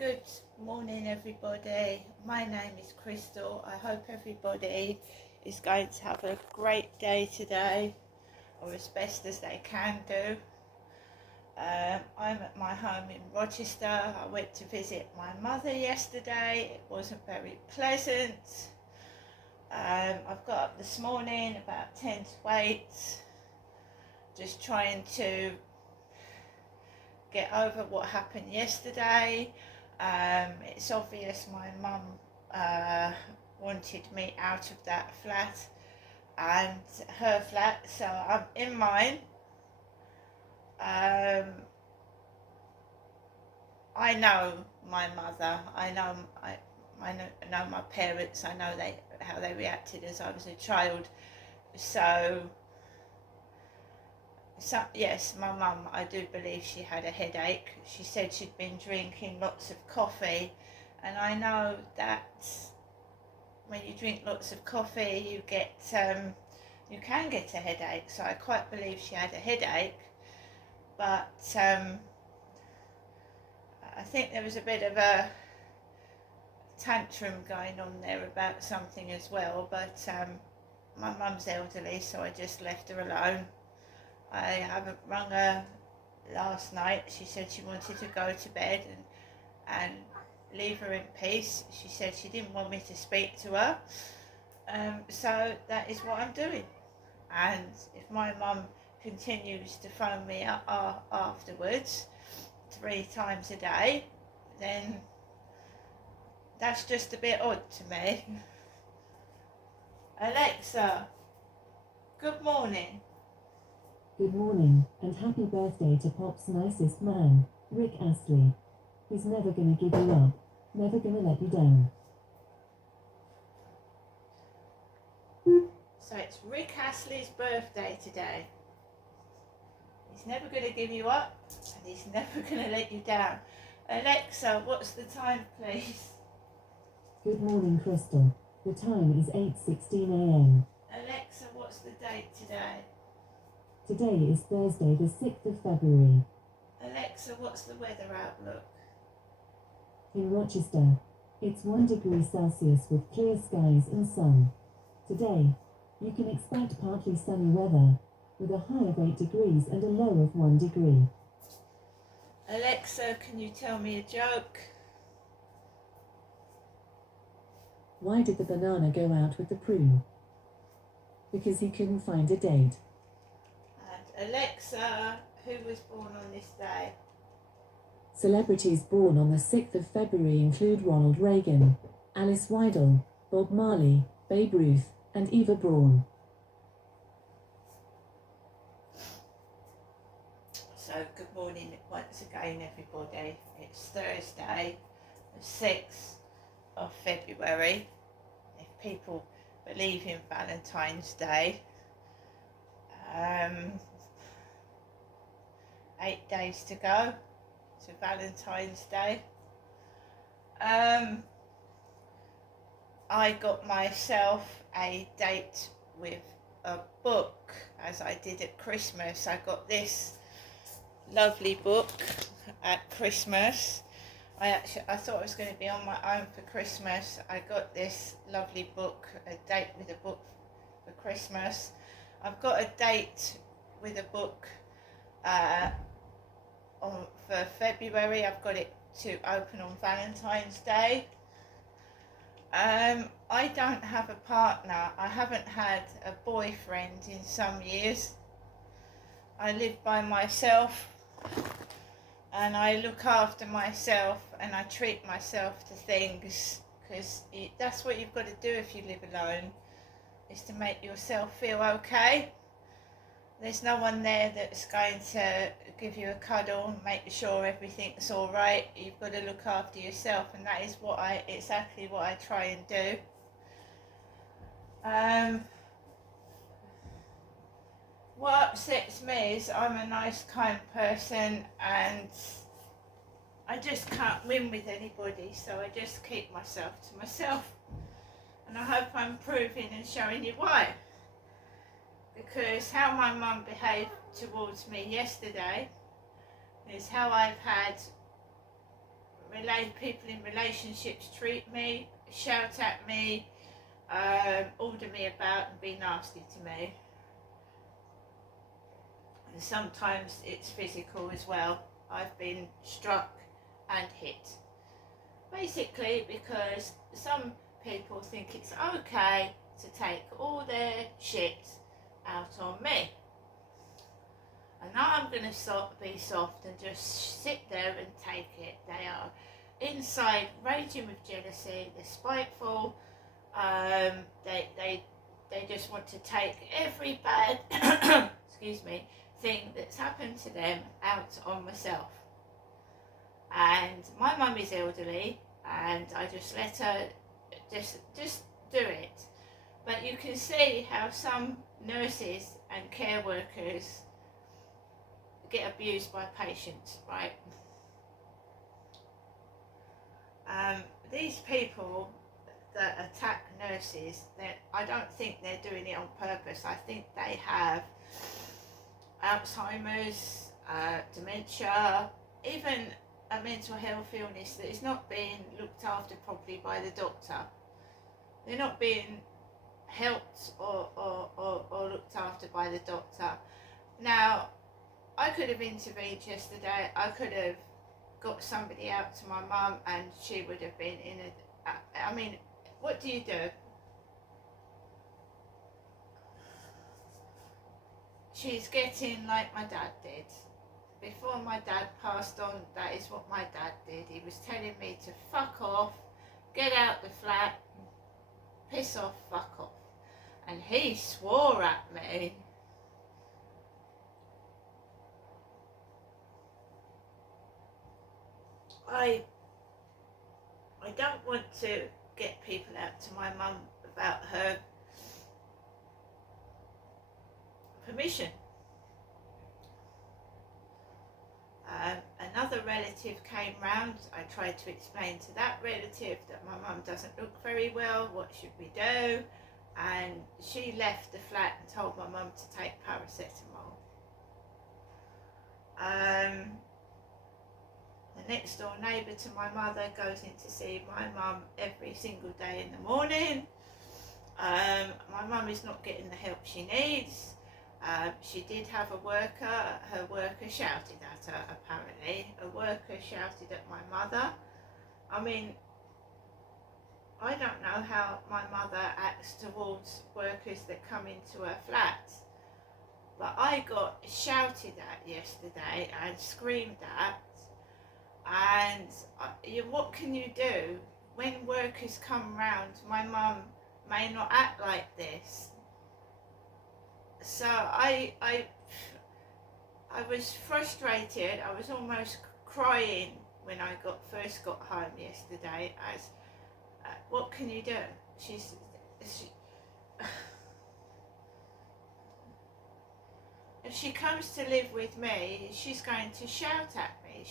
Good morning, everybody. My name is Crystal. I hope everybody is going to have a great day today, or as best as they can do. I'm at my home in Rochester. I went to visit my mother yesterday. It wasn't very pleasant. I've got up this morning about 10 to 8, just trying to get over what happened yesterday. It's obvious my mum wanted me out of that flat and her flat, so I'm in mine. I know my mother. I know my parents. I know how they reacted as I was a child. So yes, my mum, I do believe she had a headache. She said she'd been drinking lots of coffee, and I know that when you drink lots of coffee, you can get a headache. So I quite believe she had a headache, but I think there was a bit of a tantrum going on there about something as well. But my mum's elderly, so I just left her alone. I haven't rung her last night. She said she wanted to go to bed and leave her in peace. She said she didn't want me to speak to her. So that is what I'm doing. And if my mum continues to phone me afterwards 3 times a day, then that's just a bit odd to me. Alexa, good morning. Good morning, and happy birthday to Pop's nicest man, Rick Astley. He's never gonna give you up, never gonna let you down. So it's Rick Astley's birthday today. He's never going to give you up, and he's never going to let you down. Alexa, what's the time, please? Good morning, Crystal. The time is 8:16 a.m. Alexa, what's the date today? Today is Thursday, the 6th of February. Alexa, what's the weather outlook? In Rochester, it's 1 degree Celsius with clear skies and sun. Today, you can expect partly sunny weather, with a high of 8 degrees and a low of 1 degree. Alexa, can you tell me a joke? Why did the banana go out with the prune? Because he couldn't find a date. And Alexa, who was born on this day? Celebrities born on the 6th of February include Ronald Reagan, Alice Weidel, Bob Marley, Babe Ruth, and Eva Braun. So good morning once again, everybody. It's Thursday, the 6th of February. If people believe in Valentine's Day, 8 days to go to Valentine's Day. I got myself a date with a book, as I did at Christmas. I got this lovely book at Christmas. I thought I was going to be on my own for Christmas. I got this lovely book, a date with a book for Christmas. I've got a date with a book for February. I've got it to open on Valentine's Day. I don't have a partner. I haven't had a boyfriend in some years. I live by myself, and I look after myself, and I treat myself to things, because that's what you've got to do if you live alone, is to make yourself feel okay. There's no one there that's going to give you a cuddle and make sure everything's all right. You've got to look after yourself, and that is exactly what I try and do. What upsets me is I'm a nice, kind person, and I just can't win with anybody, so I just keep myself to myself. And I hope I'm proving and showing you why. Because how my mum behaved towards me yesterday is how I've had people in relationships treat me, shout at me, order me about and be nasty to me. And sometimes it's physical as well. I've been struck and hit. Basically because some people think it's okay to take all their shit out on me. And now I'm going to be soft and just sit there and take it. They are inside raging with jealousy, they're spiteful, they just want to take every bad excuse me, thing that's happened to them out on myself. And my mum is elderly and I just let her just do it. But you can see how some nurses and care workers get abused by patients, right? These people that attack nurses, I don't think they're doing it on purpose. I think they have Alzheimer's, dementia, even a mental health illness that is not being looked after properly by the doctor. They're not being helped or looked after by the doctor. Now, I could have intervened yesterday. I could have got somebody out to my mum and she would have been in a... I mean, what do you do? She's getting like my dad did. Before my dad passed on, that is what my dad did. He was telling me to fuck off, get out the flat, piss off, fuck off. And he swore at me. I don't want to get people out to my mum without her permission. Another relative came round. I tried to explain to that relative that my mum doesn't look very well, what should we do? And she left the flat and told my mum to take paracetamol. The next door neighbour to my mother goes in to see my mum every single day in the morning. My mum is not getting the help she needs. She did have a worker. Her worker shouted at her, apparently. A worker shouted at my mother. I mean, I don't know how my mother acts towards workers that come into her flat. But I got shouted at yesterday and screamed at. And what can you do? When workers come round, my mum may not act like this. So I was frustrated. I was almost crying when I first got home yesterday. As what can you do? If she comes to live with me, she's going to shout at me.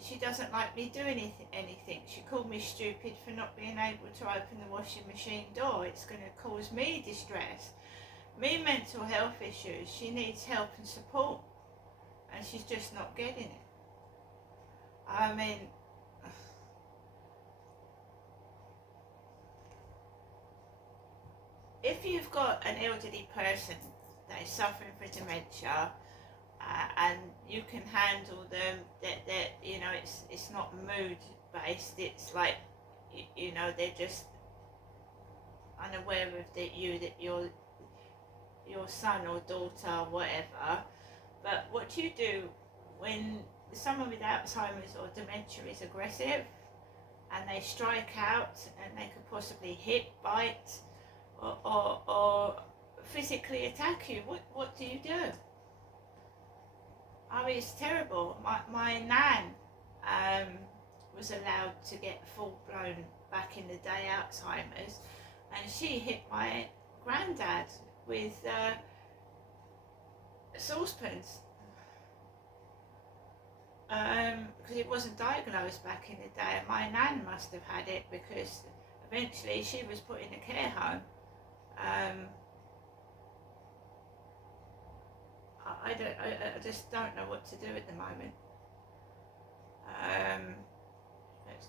She doesn't like me doing anything. She called me stupid for not being able to open the washing machine door. It's going to cause me distress. Me mental health issues. She needs help and support. And she's just not getting it. I mean, if you've got an elderly person that is suffering for dementia, and you can handle them, that you know, it's not mood based. It's like, you know, they're just unaware of that your son or daughter or whatever. But what do you do when someone with Alzheimer's or dementia is aggressive and they strike out and they could possibly hit, bite, or physically attack you? What do you do? I mean, it's terrible. My nan was allowed to get full-blown, back in the day, Alzheimer's, and she hit my granddad with saucepans because it wasn't diagnosed back in the day. And my nan must have had it because eventually she was put in a care home. I just don't know what to do at the moment. But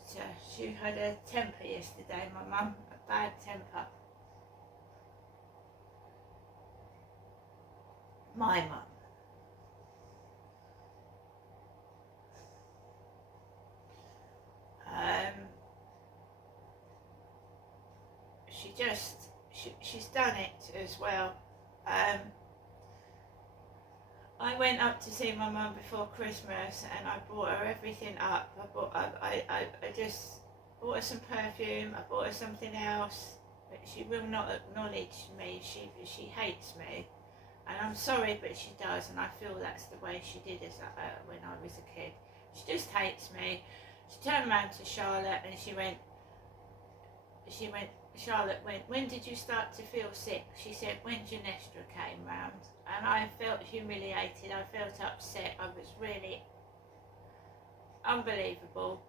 she had a temper yesterday, my mum, a bad temper. My mum. She's done it as well. I went up to see my mum before Christmas and I brought her everything up. I just bought her some perfume, I bought her something else, but she will not acknowledge me. She hates me. And I'm sorry, but she does, and I feel that's the way she did as when I was a kid. She just hates me. She turned around to Charlotte and Charlotte went, when did you start to feel sick? She said, when Genestra came round. And I felt humiliated, I felt upset, I was really unbelievable.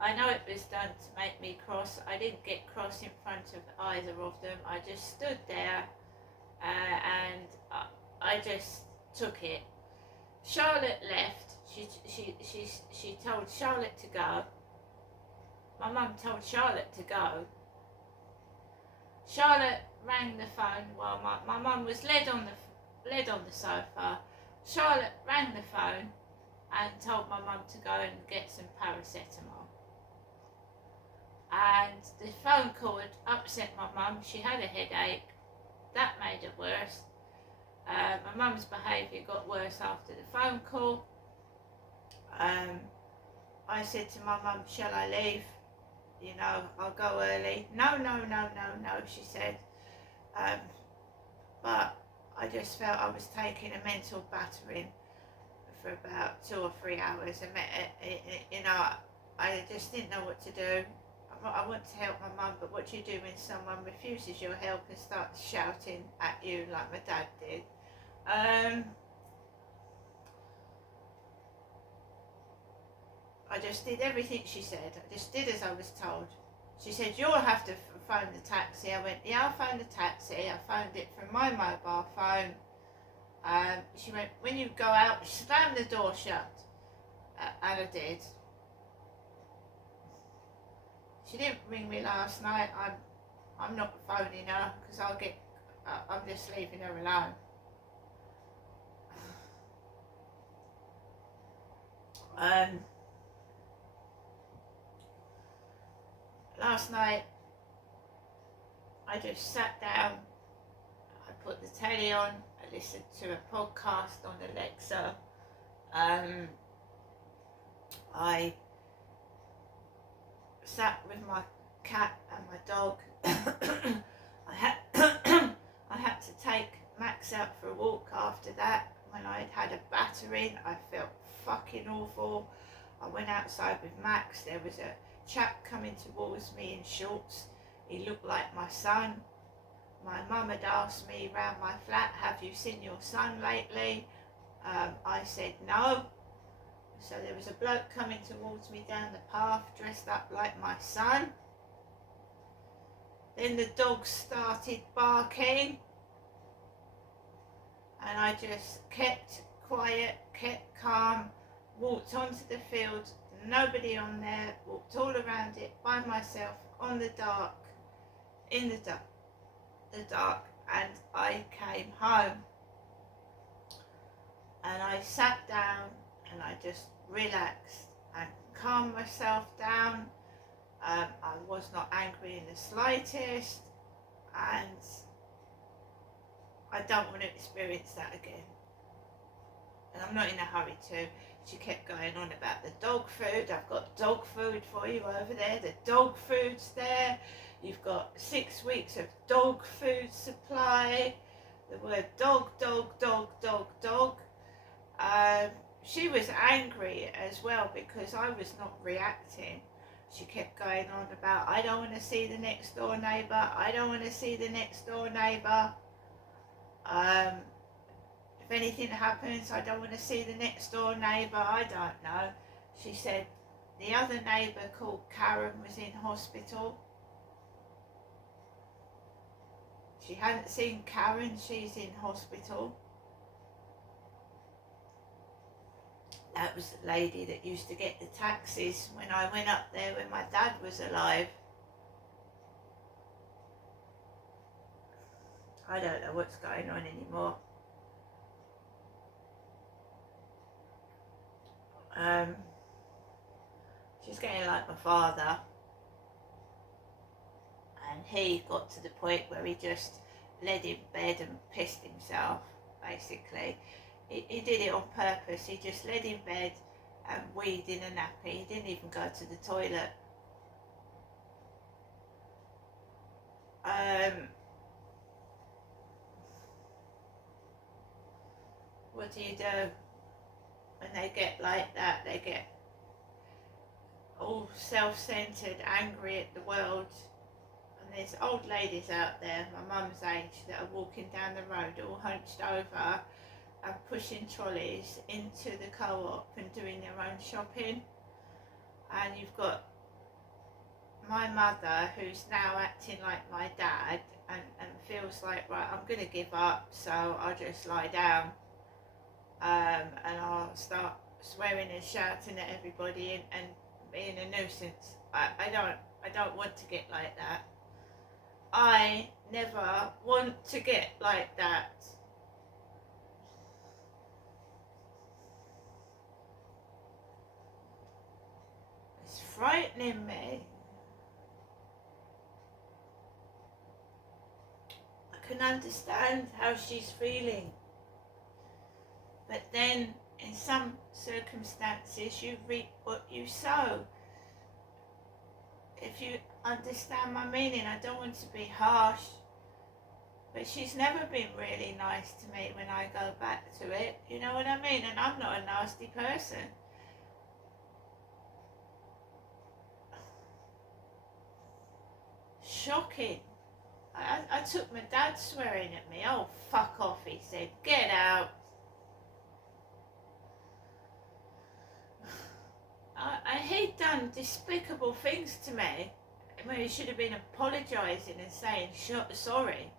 I know it was done to make me cross. I didn't get cross in front of either of them. I just stood there and I just took it. Charlotte left. She told Charlotte to go. My mum told Charlotte to go. Charlotte rang the phone while my mum was led on the sofa. Charlotte rang the phone and told my mum to go and get some paracetamol. And the phone call had upset my mum. She had a headache. That made it worse. My mum's behaviour got worse after the phone call. I said to my mum, shall I leave? You know, I'll go early. No, she said. But I just felt I was taking a mental battering for about 2 or 3 hours. And, you know, I just didn't know what to do. I want to help my mum, but what do you do when someone refuses your help and starts shouting at you like my dad did? I just did everything she said. I just did as I was told. She said, you'll have to phone the taxi. I went, yeah, I'll phone the taxi. I phoned it from my mobile phone. She went, when you go out, slam the door shut. And I did. She didn't ring me last night. I'm not phoning her because I'm just leaving her alone. Last night I just sat down, I put the telly on, I listened to a podcast on Alexa. I sat with my cat and my dog. I had to take Max out for a walk after that. When I'd had a battering, I felt fucking awful. I went outside with Max. There was a chap coming towards me in shorts. He looked like my son. My mum had asked me around my flat, have you seen your son lately? I said no. So there was a bloke coming towards me down the path dressed up like my son. Then the dog started barking and I just kept quiet, kept calm, walked onto the field, nobody on there, walked all around it by myself in the dark, and I came home. And I sat down and I just relaxed and calmed myself down. I was not angry in the slightest, and I don't want to experience that again. And I'm not in a hurry to. She kept going on about the dog food. I've got dog food for you over there. The dog food's there. You've got 6 weeks of dog food supply. The word dog. She was angry as well because I was not reacting. She kept going on about, I don't want to see the next door neighbour. I don't want to see the next door neighbour. If anything happens, I don't want to see the next door neighbour. I don't know. She said the other neighbour called Karen was in hospital. She hadn't seen Karen. She's in hospital. That was the lady that used to get the taxis when I went up there when my dad was alive. I don't know what's going on anymore. She's getting like my father, and he got to the point where he just laid in bed and pissed himself, basically. He did it on purpose. He just laid in bed and weed in a nappy. He didn't even go to the toilet. What do you do when they get like that? They get all self-centered, angry at the world. And there's old ladies out there, my mum's age, that are walking down the road all hunched over and pushing trolleys into the co-op and doing their own shopping. And you've got my mother, who's now acting like my dad, and feels like, right, I'm going to give up, so I'll just lie down, and I'll start swearing and shouting at everybody and being a nuisance. I don't want to get like that. I never want to get like that. It's frightening me. I can understand how she's feeling. But then, in some circumstances, you reap what you sow. If you understand my meaning, I don't want to be harsh, but she's never been really nice to me when I go back to it. You know what I mean? And I'm not a nasty person. Shocking. I took my dad swearing at me. Oh, fuck off, he said. Get out. He'd done despicable things to me when he should have been apologising and saying sorry.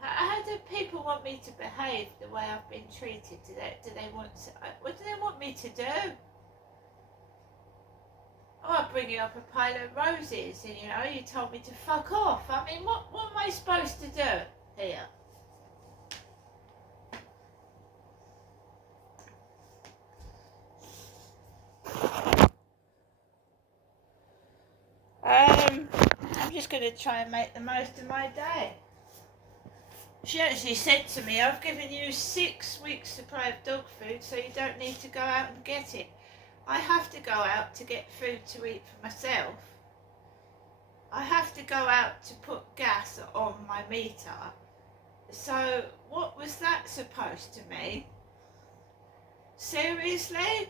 How do people want me to behave the way I've been treated? What do they want me to do? Oh, I'll bring you up a pile of roses and you told me to fuck off. I mean, what am I supposed to do here? I'm just going to try and make the most of my day. She actually said to me, I've given you 6 weeks supply of dog food, so you don't need to go out and get it. I have to go out to get food to eat for myself. I have to go out to put gas on my meter. So what was that supposed to mean? Seriously?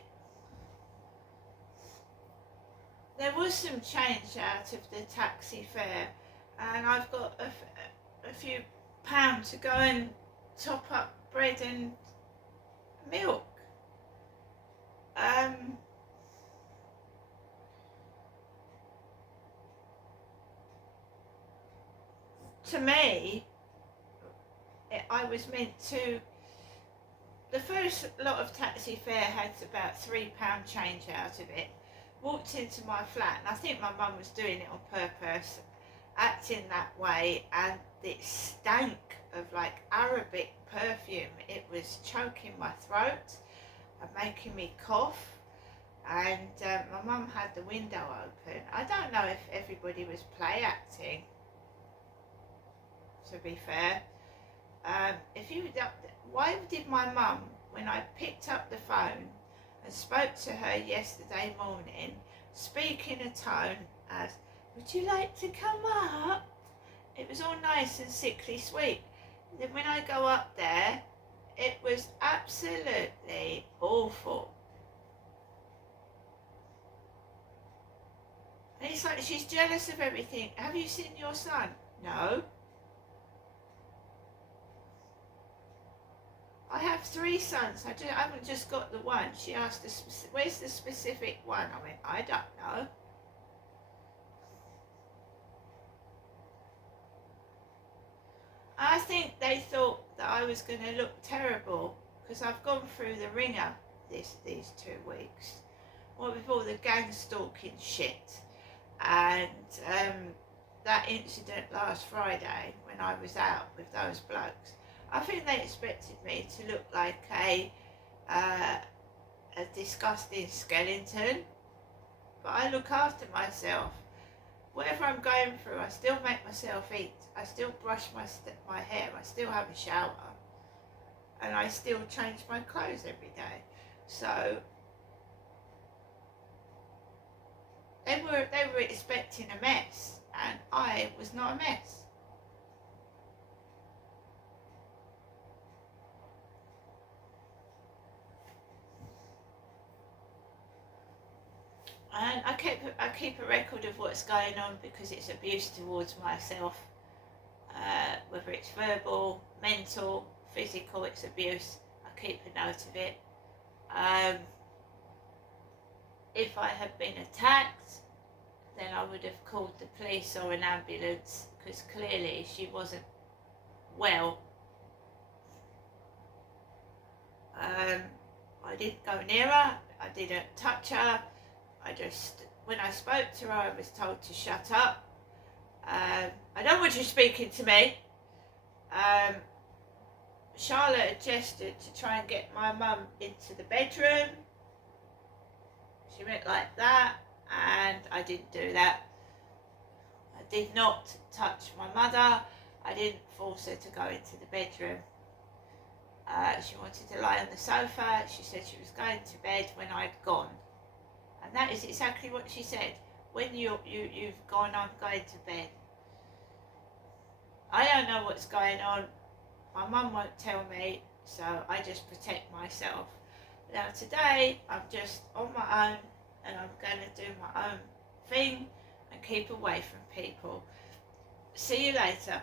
There was some change out of the taxi fare, and I've got a few pounds to go and top up bread and milk. To me, I was meant to. The first lot of taxi fare had about £3 change out of it. Walked into my flat, and I think my mum was doing it on purpose, acting that way, and it stank of like Arabic perfume. It was choking my throat and making me cough, and my mum had the window open. I don't know if everybody was play acting, to be fair. Why did my mum, when I picked up the phone and spoke to her yesterday morning, speak in a tone as, would you like to come up? It was all nice and sickly sweet. Then when I go up there, it was absolutely awful. And it's like she's jealous of everything. Have you seen your son? No. I have 3 sons. I haven't just got the one. She asked, where's the specific one? I went, I don't know. I think they thought that I was going to look terrible because I've gone through the ringer these 2 weeks. What with all the gang stalking shit and that incident last Friday when I was out with those blokes. I think they expected me to look like a disgusting skeleton, but I look after myself. Whatever I'm going through, I still make myself eat. I still brush my hair. I still have a shower, and I still change my clothes every day. So they were expecting a mess, and I was not a mess. And I keep a record of what's going on because it's abuse towards myself, whether it's verbal, mental, physical, it's abuse. I keep a note of it. If I had been attacked, then I would have called the police or an ambulance, because clearly she wasn't well. I didn't go near her, I didn't touch her. When I spoke to her, I was told to shut up. I don't want you speaking to me. Charlotte had gestured to try and get my mum into the bedroom. She went like that, and I didn't do that. I did not touch my mother. I didn't force her to go into the bedroom. She wanted to lie on the sofa. She said she was going to bed when I'd gone. And that is exactly what she said. When you've gone, I'm going to bed. I don't know what's going on. My mum won't tell me, so I just protect myself. Now today, I'm just on my own, and I'm going to do my own thing and keep away from people. See you later.